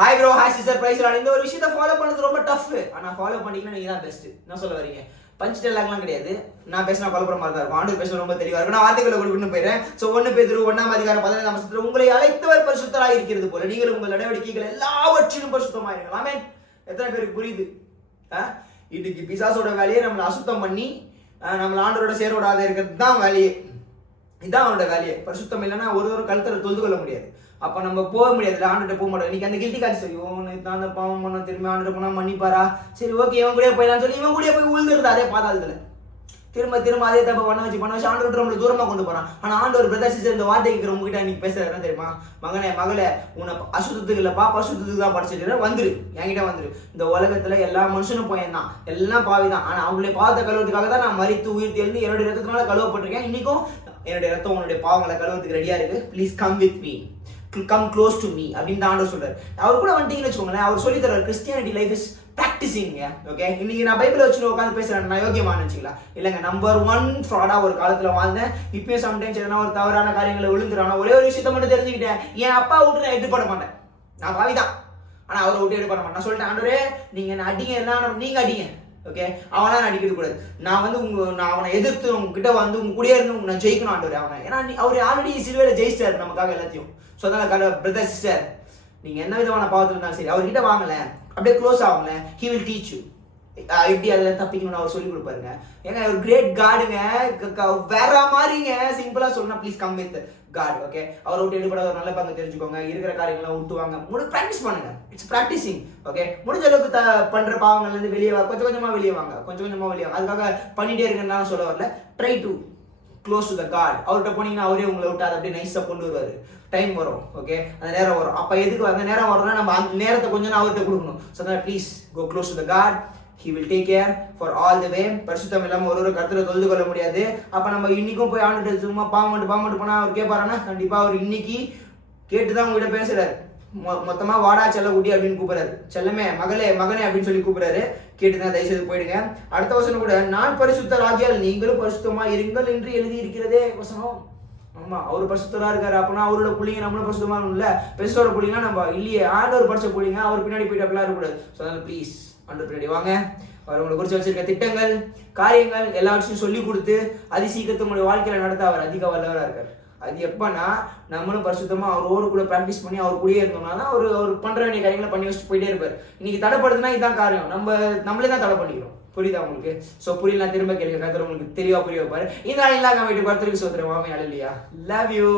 Hi bro, hi sister, praise lord. இந்த ஒரு விஷயத்தை ஃபாலோ பண்ணது ரொம்ப டஃப். ஆனா ஃபாலோ பண்ணீங்கன்னா நீங்க தான் பெஸ்ட். என்ன சொல்ல வரீங்க? பஞ்ச் டெல்லாக்லாம் கிடையாது. நான் பேசினா குழப்பற மாதிரி தான் இருக்கும். ஆண்டவர் பேச ரொம்ப தெளிவா இருக்கும். நான் வார்த்தைகளை கொடுக்கணும்னு போயிடுறேன். ஸோ 1 பேதுரு 1:15 உங்களை அழைத்தவர் பரிசுத்தராய் இருக்கிறது போல நீங்களும் உங்கள் நடவடிக்கைகள் எல்லாவற்றிலும் பரிசுத்தமாயிருங்கள். ஆமென். எத்தனை பேருக்கு புரியுது? இன்னைக்கு பிசாசோட வேலையை நம்மளை அசுத்தம் பண்ணி நம்மள ஆண்டவரோட சேரோடாத இருக்கிறது தான் வேலையே. இதுதான் அவனோட வேலையை. பரிசுத்தம் இல்லைன்னா ஒரு கழுத்தில் தொழுது கொள்ள முடியாது. அப்ப நம்ம போக முடியாது, ஆண்டுகிட்ட போக மாட்டோம். இன்னைக்கு அந்த கில்ட்டி காட்சி சரி தான் அந்த பாவம் பண்ண திரும்பி ஆண்டுகிட்ட போனா மன்னிப்பாரா, சரி ஓகே இவன் கூட போயிடலான்னு சொல்லி இவன் கூட போய் உழுந்துருது அதே பாதாளத்துல. திரும்ப அதே தப்ப பண்ண வச்சு ஆண்டு நம்மள தூரமா கொண்டு போறான். ஆனா ஆண்டவர் பிரதர் சிஸ்டர் இந்த வார்த்தை கேட்கிற உங்ககிட்ட இன்னைக்கு பேசுறேன் தெரியுமா? மகனே மகளே, உன்னை அசுத்தத்துக்கு இல்லப்பா பசுத்தத்துக்கு தான் படிச்சுட்டு வந்துரு, என்கிட்ட வந்துரு. இந்த உலகத்துல எல்லா மனுஷனும் போயன் தான், எல்லாம் பாவிதான். ஆனா அவங்களுடைய பாவத்தை கழுவுறதுக்காக தான் நான் மரித்து உயிர் தெரிந்து என்னுடைய ரத்தத்தினால கழுவப்பட்டிருக்கேன். இன்னைக்கும் என்னுடைய ரத்தம் உன்னுடைய பாவங்களை கழுவுறதுக்கு ரெடியா இருக்கு. Please come with me, come close to me அப்படின்னு தான் ஆண்டவர் சொல்றாரு. அவர் கூட வந்துட்டீங்கன்னு வச்சுக்கோங்களேன், அவர் சொல்லி தர்றாரு கிறிஸ்டியானிட்டி லைஃப் இஸ் பிராக்டிசிங்க. ஓகே, இன்னைக்கு நான் பைபிளை வச்சு உட்காந்து பேசுறேன், நான் யோகியமானு வச்சுக்கலாம் இல்லைங்க. நம்பர் 1 ஃப்ராடா ஒரு காலத்துல வாழ்ந்தேன். இப்பயும் சம்டைம்ஸ் எதனா ஒரு தவறான காரியங்களை விழுந்துறானா ஒரே ஒரு விஷயத்த மட்டும் தெரிஞ்சுக்கிட்டேன், என் அப்பா விட்டு நான் எடுத்து போட மாட்டேன். நான் பாவிதான், ஆனா அவரை விட்டு எடுத்து போட மாட்டேன். நான் சொல்லிட்டேன், ஆண்டவரே நீங்க என்ன அடிங்க, என்ன நீங்க அடிங்க, ஓகே அவனா அடிக்கிறது கூடாது. நான் நான் அவனை எதிர்த்து உங்ககிட்ட வந்து உங்க கூடயே இருந்து நான் ஜெயிக்கணும் ஆண்டவரே அவனை. ஏன்னா அவர் ஆல்ரெடி சிலுவையில ஜெயிச்சிட்டாரு நமக்காக எல்லாத்தையும். ஸோ அதனால பிரதர் சிஸ்டர், நீங்க என்ன விதமான பாவத்துல இருந்தாலும் சரி அவர்கிட்ட வாங்கல, அப்படியே க்ளோஸ் ஆகுங்க. ஹி வில் டீச் யூ எப்படி அதில் தப்பிக்கணும்னு அவர் சொல்லி கொடுப்பாருங்க. ஏங்க ஒரு கிரேட் காடுங்க, வேற மாதிரிங்க. சிம்பிளா சொல்லணும், please come with god. Okay, அவரை விட்டு எடுபடாத நல்ல பங்கு தெரிஞ்சுக்கோங்க. இருக்கிற காரியங்களை விட்டுவாங்க, ப்ராக்டிஸ் பண்ணுங்க. It's practising. ஓகே, முடிஞ்ச அளவுக்கு பண்ற பாவங்கள்ல இருந்து வெளியே கொஞ்சம் கொஞ்சமா வெளியே வாங்க. அதுக்காக பண்ணிட்டே இருக்குன்னு சொல்ல வரல. Try to close to the god. அவர்கிட்ட போனீங்கன்னா அவரே உங்களை விட்டு அதை அப்படியே நைஸா கொண்டு வருவாரு. டைம் வரும், ஓகே அந்த நேரம் வரும். அப்ப எதுக்கு அந்த நேரம் வரும்னா நம்ம அந்த நேரத்தை கொஞ்சம் அவர்கிட்ட கொடுக்கணும். So please go close to the god. He will take care for all the way. பரிசுத்தம் இல்லாம ஒரு கருத்துல தொழுது கொள்ள முடியாது. அப்ப நம்ம இன்னைக்கும் போய் ஆண்டுட்டு சும்மா பாவம் போனா அவர் கேட்பாரானா? கண்டிப்பா அவர் இன்னைக்கு கேட்டுதான் உங்ககிட்ட பேசுறாரு. மொத்தமா வாடா செல்ல குட்டி அப்படின்னு கூப்பிடுறாரு. செல்லமே மகளே மகனே அப்படின்னு சொல்லி கூப்பிடுறாரு. கேட்டுதான் தயவுசெய்து போயிடுங்க. அடுத்த வசனம் கூட, நான் பரிசுத்தர் ஆகியால் நீங்களும் பரிசுத்தமா இருங்கள் என்று எழுதி இருக்கிறதே வசனம். ஆமா, அவர் பரிசுத்தரா இருக்காரு. அப்படின்னா அவரோட புள்ளிங்க நம்மளும் பரிசுத்தமா இருக்கும்ல. பெருசோட புள்ளிங்கன்னா நம்ம இல்லையே, ஆண்டவர் படிச்ச புள்ளிங்க அவர் பின்னாடி போயிட்டு அப்படிலாம் இருக்கக்கூடாது. ஸோ அதனால ப்ளீஸ் ஆண்டவர் பின்னாடி வாங்க. அவர் உங்களை குறிச்சு வச்சிருக்க திட்டங்கள் காரியங்கள் எல்லாத்தையும் சொல்லி கொடுத்து அதிசீக்கிரத்தை உங்களுடைய வாழ்க்கையில நடத்த அவர் அதிக வல்லவராக இருக்காரு. அது எப்பன்னா நம்மளும் பரிசுத்தமா அவரோடு கூட ப்ராக்டிஸ் பண்ணி அவர் கூடயே இருந்தோம்னா தான் அவர் பண்ற வேண்டிய காரியங்களை பண்ணி வச்சுட்டு போயிட்டே இருப்பாரு. இன்னைக்கு தடைப்படுதுன்னா இதுதான் காரியம், நம்மளே தான் தடை பண்ணிக்கிறோம். புரியுதா உங்களுக்கு? ஸோ புரியல, திரும்ப கேளுங்க. கருத்து உங்களுக்கு தெளிவா புரிய வைப்பாரு. இந்த நாள் இல்லாம வீட்டு கருத்துருக்கு சோதரம். மாமே அழலியா. Love you.